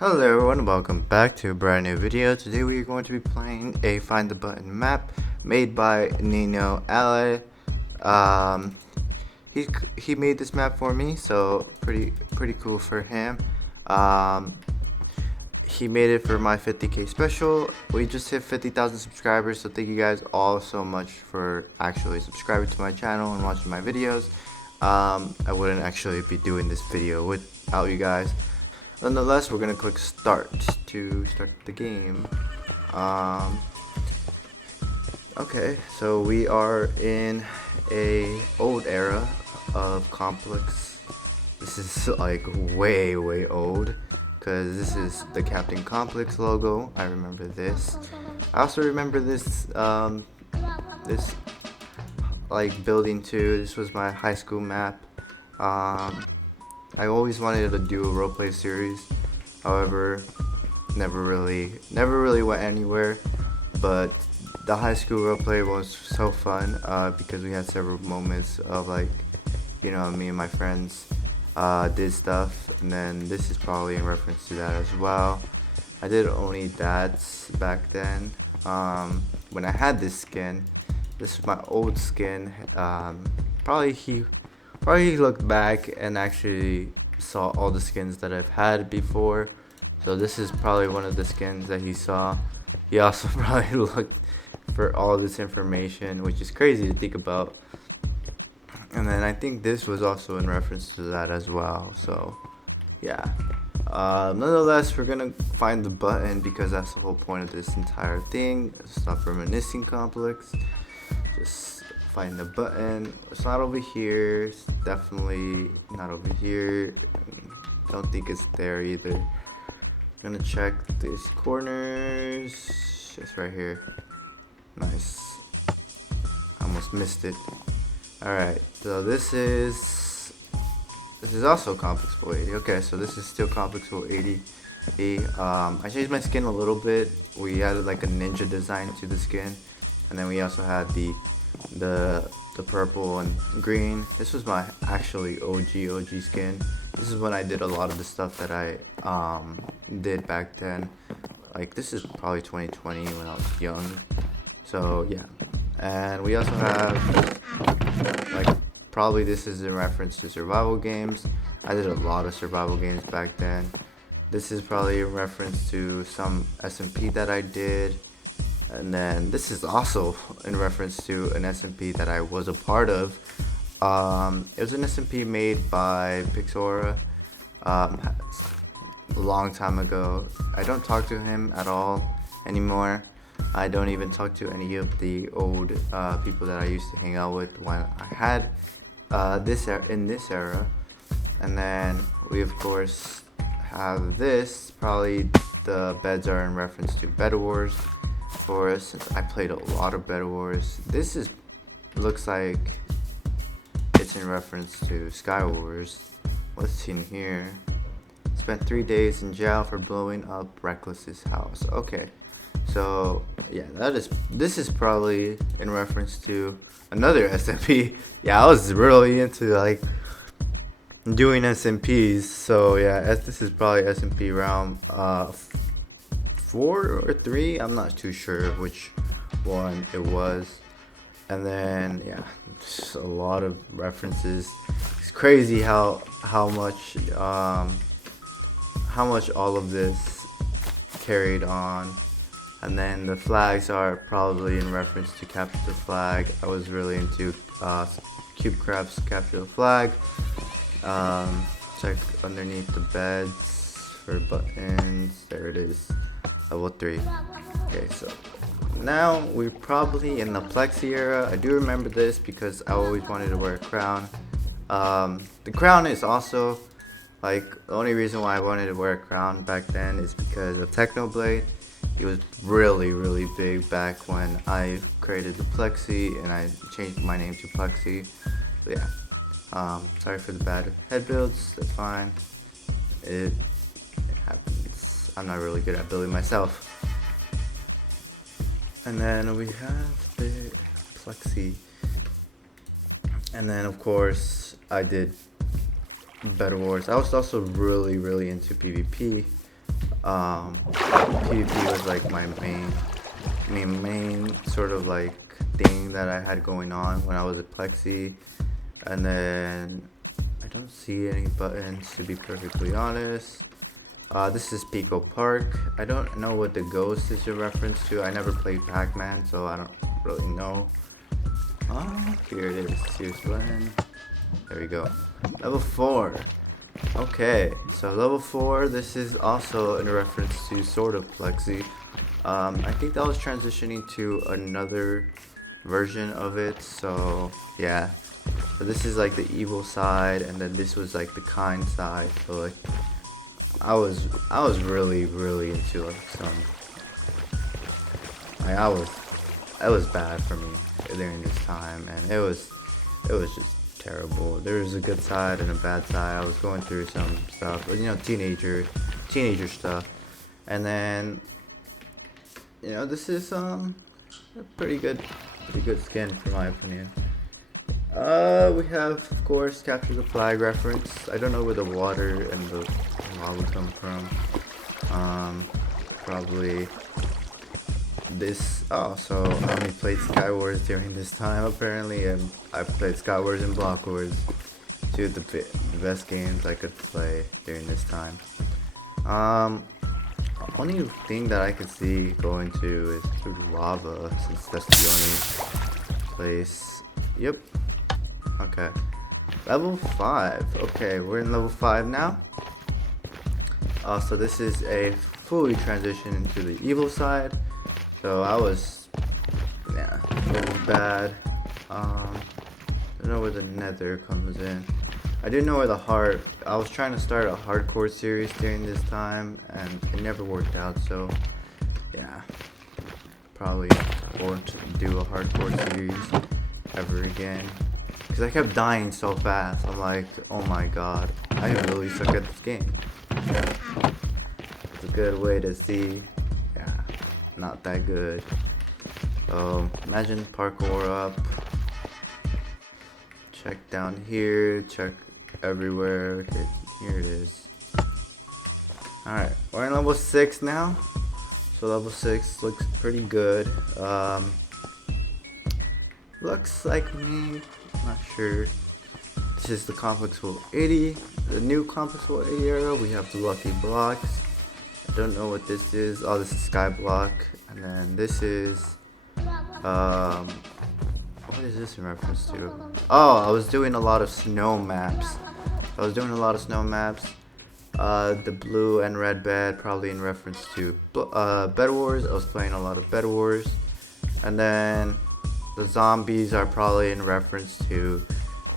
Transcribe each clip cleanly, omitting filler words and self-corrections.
Hello everyone, welcome back to a brand new video. Today we are going to be playing a find the button map made by Nino Ale. He made this map for me, so pretty cool for him. He made it for my 50k special. We just hit 50,000 subscribers, so thank you guys all so much for actually subscribing to my channel and watching my videos. I wouldn't actually be doing this video without you guys. Nonetheless, we're gonna click start to start the game. Okay, so we are in a old era of Complex. This is like way old, because this is the Captain Complex logo. I remember this. I also remember this this like building too. This was my high school map. I always wanted to do a roleplay series, however, never really went anywhere. But the high school roleplay was so fun because we had several moments of like, you know, me and my friends did stuff, and then this is probably in reference to that as well. I did only that back then. When I had this skin, this is my old skin. Probably he looked back and actually saw all the skins that I've had before. So this is probably one of the skins that he saw. He also probably looked for all this information, which is crazy to think about. And then I think this was also in reference to that as well. So yeah. Nonetheless, we're gonna find the button because that's the whole point of this entire thing. Stop reminiscing complex. Just find the button. It's not over here. It's definitely not over here. Don't think it's there either. I'm gonna check these corners. It's right here. Nice. Almost missed it. Alright, so this is also Complex 480. Okay, so this is still Complex 480. I changed my skin a little bit. We added like a ninja design to the skin, and then we also had the purple and green. This was my actually OG skin. This is when I did a lot of the stuff that I did back then. Like this is probably 2020 when I was young. So yeah. And we also have like probably this is in reference to survival games. I did a lot of survival games back then. This is probably in reference to some SMP that I did. And then this is also in reference to an SMP that I was a part of. It was an SMP made by Pixora a long time ago. I don't talk to him at all anymore. I don't even talk to any of the old people that I used to hang out with when I had in this era. And then we of course have this. Probably the beds are in reference to Bed Wars. For us, since I played a lot of Bed Wars. This looks like it's in reference to Sky Wars. What's in here? Spent 3 days in jail for blowing up Reckless's house. Okay, so yeah, this is probably in reference to another SMP. Yeah, I was really into like doing SMPs. So yeah, this is probably SMP round 4 or 3, I'm not too sure which one it was. And then yeah, just a lot of references. It's crazy how much all of this carried on. And then the flags are probably in reference to Capture the Flag. I was really into CubeCraft's Capture the Flag. Check underneath the beds for buttons. There it is. Level 3. Okay, so now we're probably in the Plexi era. I do remember this because I always wanted to wear a crown. The crown is also like the only reason why I wanted to wear a crown back then is because of Technoblade. It was really big back when I created the Plexi and I changed my name to Plexi. So yeah, sorry for the bad head builds. That's fine. It happens. I'm not really good at building myself. And then we have the Plexi. And then of course I did Bed Wars. I was also really into PvP. PvP was like my main sort of like thing that I had going on when I was at Plexi. And then I don't see any buttons, to be perfectly honest. This is Pico Park. I don't know what the ghost is a reference to. I never played Pac-Man, so I don't really know. Here it is. Here's one. There we go. Level 4. Okay, so level 4, this is also in reference to sort of Plexi. I think that was transitioning to another version of it, so yeah. So this is like the evil side, and then this was like the kind side. So like I was really into like some, like it was bad for me during this time, and it was just terrible. There was a good side and a bad side. I was going through some stuff, you know, teenager stuff, and then you know, this is a pretty good skin for my opinion. We have, of course, capture the flag reference. I don't know where the water and the lava come from. Probably this. Oh, so I only played Skywars during this time apparently, and I played Skywars and Block Wars, two of the best games I could play during this time. Only thing that I could see going to is through lava, since that's the only place. Yep. Okay. Level 5. Okay, we're in level 5 now. So this is a fully transition into the evil side. So I was, yeah, it was bad. I don't know where the nether comes in. I do know where the heart. I was trying to start a hardcore series during this time, and it never worked out. So, yeah, probably won't do a hardcore series ever again. Because I kept dying so fast. I'm like, oh my god, I really suck at this game. It's a good way to see, yeah, not that good. So imagine parkour up. Check down here, check everywhere. Okay, here it is. Alright, we're in level 6 now. So level 6 looks pretty good. Looks like me. Not sure. This is the Complex 480, the new Complex 480 era. We have the lucky blocks. I don't know what this is. Oh, this is sky block, and then this is what is this in reference to? Oh, I was doing a lot of snow maps. The blue and red bed, probably in reference to Bed Wars. I was playing a lot of Bed Wars, and then the zombies are probably in reference to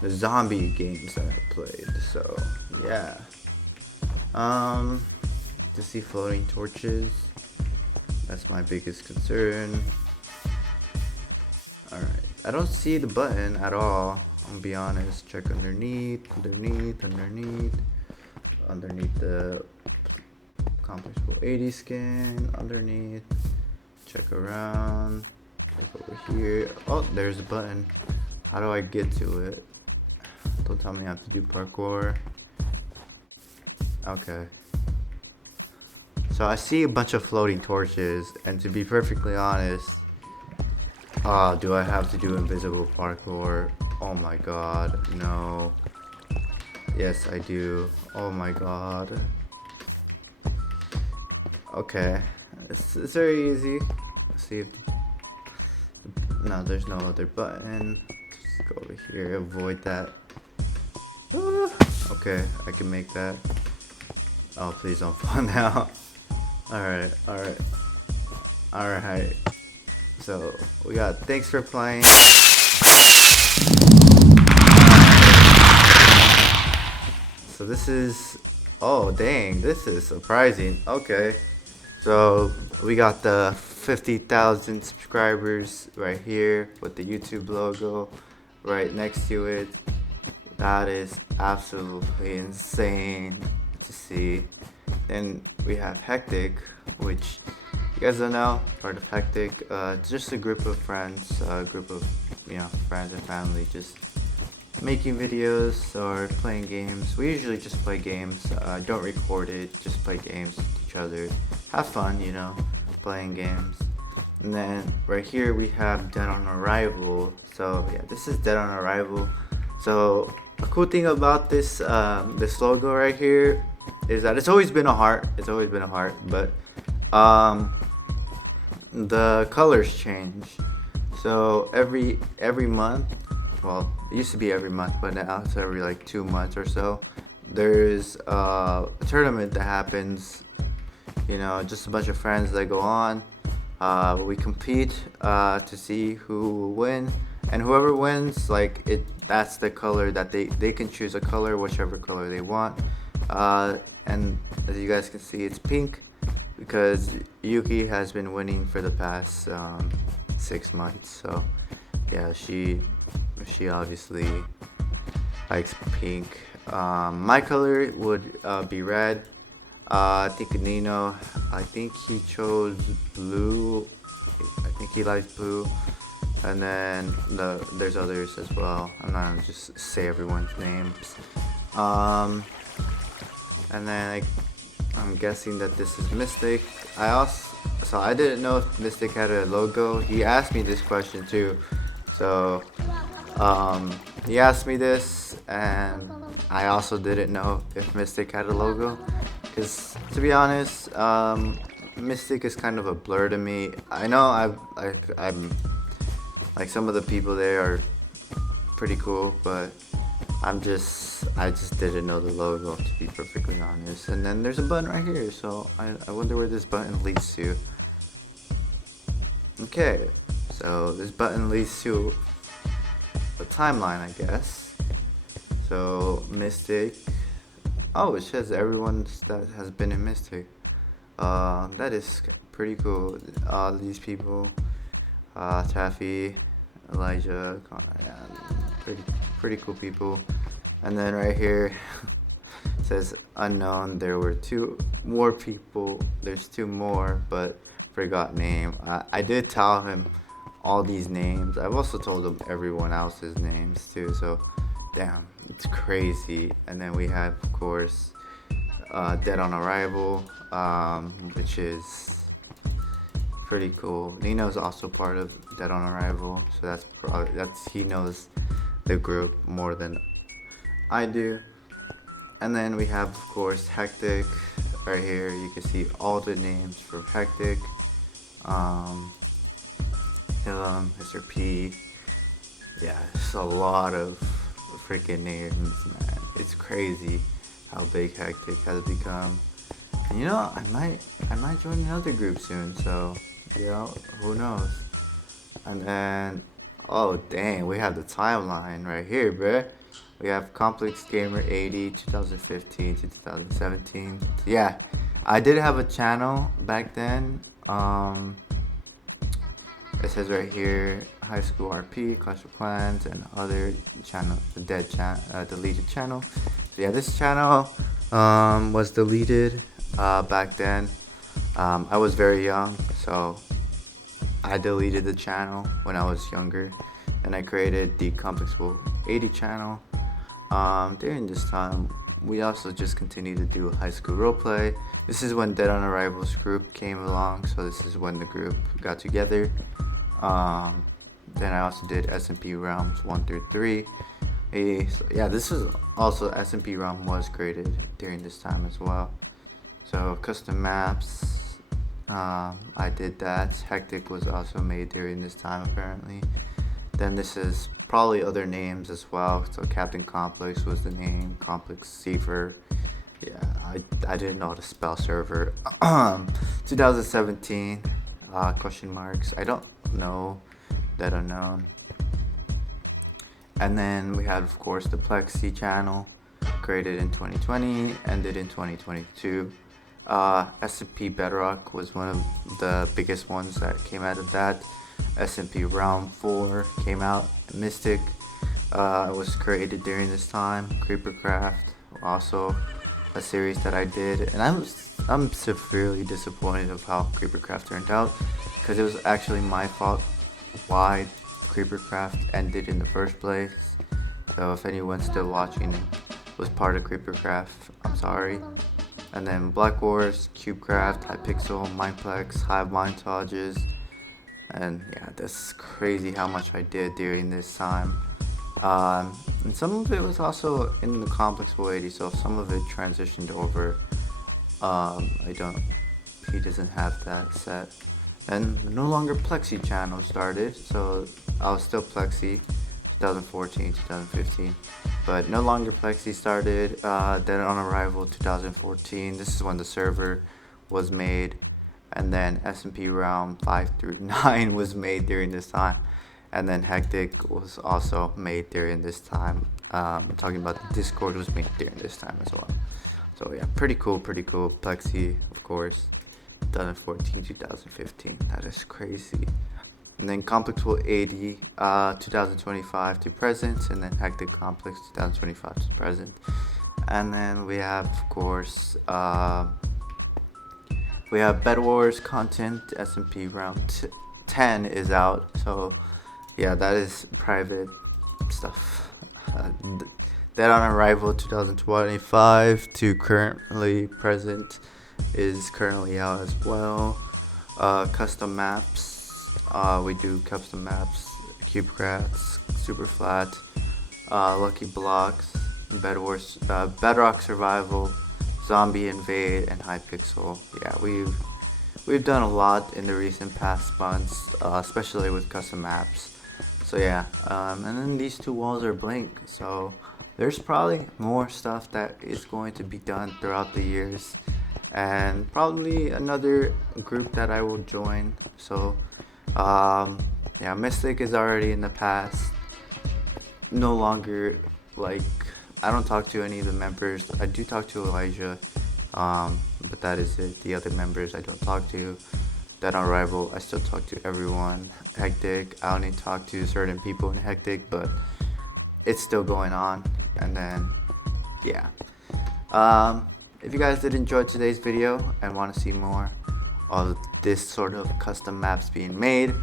the zombie games that I played. So yeah. To see floating torches, that's my biggest concern. Alright, I don't see the button at all, I'll be honest. Check underneath the Complex 480 skin, underneath, check around, look over here. Oh, there's a button. How do I get to it? Don't tell me I have to do parkour. Okay. So I see a bunch of floating torches, and to be perfectly honest, do I have to do invisible parkour? Oh my god, no. Yes, I do. Oh my god. Okay, it's very easy. Let's see if no, there's no other button. Just go over here, avoid that. Okay, I can make that. Oh, please don't fall now. Alright. So, we got thanks for playing. So this is, oh dang, this is surprising. Okay, so we got the 50,000 subscribers right here with the YouTube logo right next to it. That is absolutely insane to see. Then we have Hectic, which you guys don't know, part of Hectic. It's just a group of friends, friends and family, just making videos or playing games. We usually just play games. Don't record it, just play games with each other. Have fun, you know, playing games. And then right here we have Dead on Arrival. So yeah, this is Dead on Arrival. So a cool thing about this logo right here is that it's always been a heart. It's always been a heart, but the colors change. So every month, well, it used to be every month, but now it's every like 2 months or so. There's a tournament that happens. You know, just a bunch of friends that go on. We compete to see who will win, and whoever wins, like that's the color that they can choose a color, whichever color they want. And as you guys can see, it's pink because Yuki has been winning for the past 6 months. So yeah, she obviously likes pink. My color would be red. I think Nino, I think he chose blue. I think he likes blue. And then there's others as well. I'm not gonna just say everyone's names. And then I'm guessing that this is Mystic. So I didn't know if Mystic had a logo. He asked me this question too. So he asked me this, and I also didn't know if Mystic had a logo. Because to be honest, Mystic is kind of a blur to me. I know I'm like some of the people there are pretty cool, but I just didn't know the logo, to be perfectly honest. And then there's a button right here, so I wonder where this button leads to. Okay, so this button leads to a timeline, I guess. So Mystic. Oh, it says everyone that has been in Mystic. That is pretty cool. These people, Taffy, Elijah, Connor, yeah, pretty cool people. And then right here it says unknown. There were 2 more people. There's 2 more, but forgot name. I did tell him all these names. I've also told him everyone else's names too. So. Damn, it's crazy. And then we have, of course, Dead on Arrival, which is pretty cool. Nino's also part of Dead on Arrival, so he knows the group more than I do. And then we have, of course, Hectic. Right here, you can see all the names for Hectic, Hillam, Mr. P. Yeah, it's a lot of freaking names, man. It's crazy how big Hectic has become. And you know, I might join another group soon, so you know, who knows. And then oh dang, we have the timeline right here, bruh. We have Complex Gamer 80 2015 to 2017. Yeah, I did have a channel back then. It says right here, High School RP, Clash of Clans, and other channel, deleted channel. So yeah, this channel was deleted back then. I was very young, so I deleted the channel when I was younger, and I created the Complex 80 channel. During this time, we also just continued to do high school roleplay. This is when Dead on Arrival's group came along, so this is when the group got together. Then I also did S&P Realms 1 through 3. So yeah, this is also S&P Realm was created during this time as well. So custom maps, I did that. Hectic was also made during this time apparently. Then this is probably other names as well. So Captain Complex was the name, Complex Cipher. Yeah, I didn't know how to spell server. 2017, question marks. I don't know, that unknown. And then we had, of course, the Plexi channel, created in 2020, ended in 2022. S&P Bedrock was one of the biggest ones that came out of that. S&P Realm 4 came out. Mystic was created during this time. Creepercraft, also a series that I did, and I'm severely disappointed of how Creepercraft turned out, because it was actually my fault why Creepercraft ended in the first place. So if anyone's still watching and was part of Creepercraft, I'm sorry. And then Black Wars, CubeCraft, Hypixel, Mineplex, Hive montages, and yeah, that's crazy how much I did during this time. And some of it was also in the Complex 480, so some of it transitioned over. He doesn't have that set. And no longer Plexi channel started, so I was still Plexi, 2014, 2015. But no longer Plexi started, then on arrival 2014, this is when the server was made, and then SMP Realm 5 through 9 was made during this time, and then Hectic was also made during this time. Talking about the Discord was made during this time as well. So yeah, pretty cool, Plexi, of course, 2014, 2015, that is crazy. And then Complex 480, 2025 to present, and then Hectic Complex 2025 to present. And then we have, of course, we have Bed Wars content. SMP round 10 is out, so yeah, that is private stuff. Dead on Arrival 2025 to currently present is currently out as well. Custom maps. We do custom maps, CubeCrafts, Super Flat, Lucky Blocks, Bed Wars, Bedrock Survival, Zombie Invade, and Hypixel. Yeah, we've done a lot in the recent past months, especially with custom maps. So yeah, and then these two walls are blank. So there's probably more stuff that is going to be done throughout the years, and probably another group that I will join. So yeah, Mystic is already in the past. No longer, like, I don't talk to any of the members. I do talk to Elijah, but that is it. The other members I don't talk to. Dead on Arrival, I still talk to everyone. Hectic, I only talk to certain people in Hectic, but it's still going on. And then, yeah. If you guys did enjoy today's video and want to see more of this sort of custom maps being made,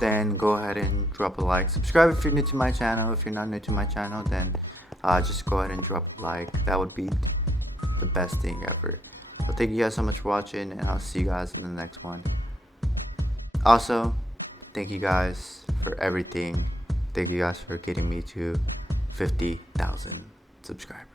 then go ahead and drop a like. Subscribe if you're new to my channel. If you're not new to my channel, then just go ahead and drop a like. That would be the best thing ever. So thank you guys so much for watching, and I'll see you guys in the next one. Also, thank you guys for everything. Thank you guys for getting me to 50,000 subscribers.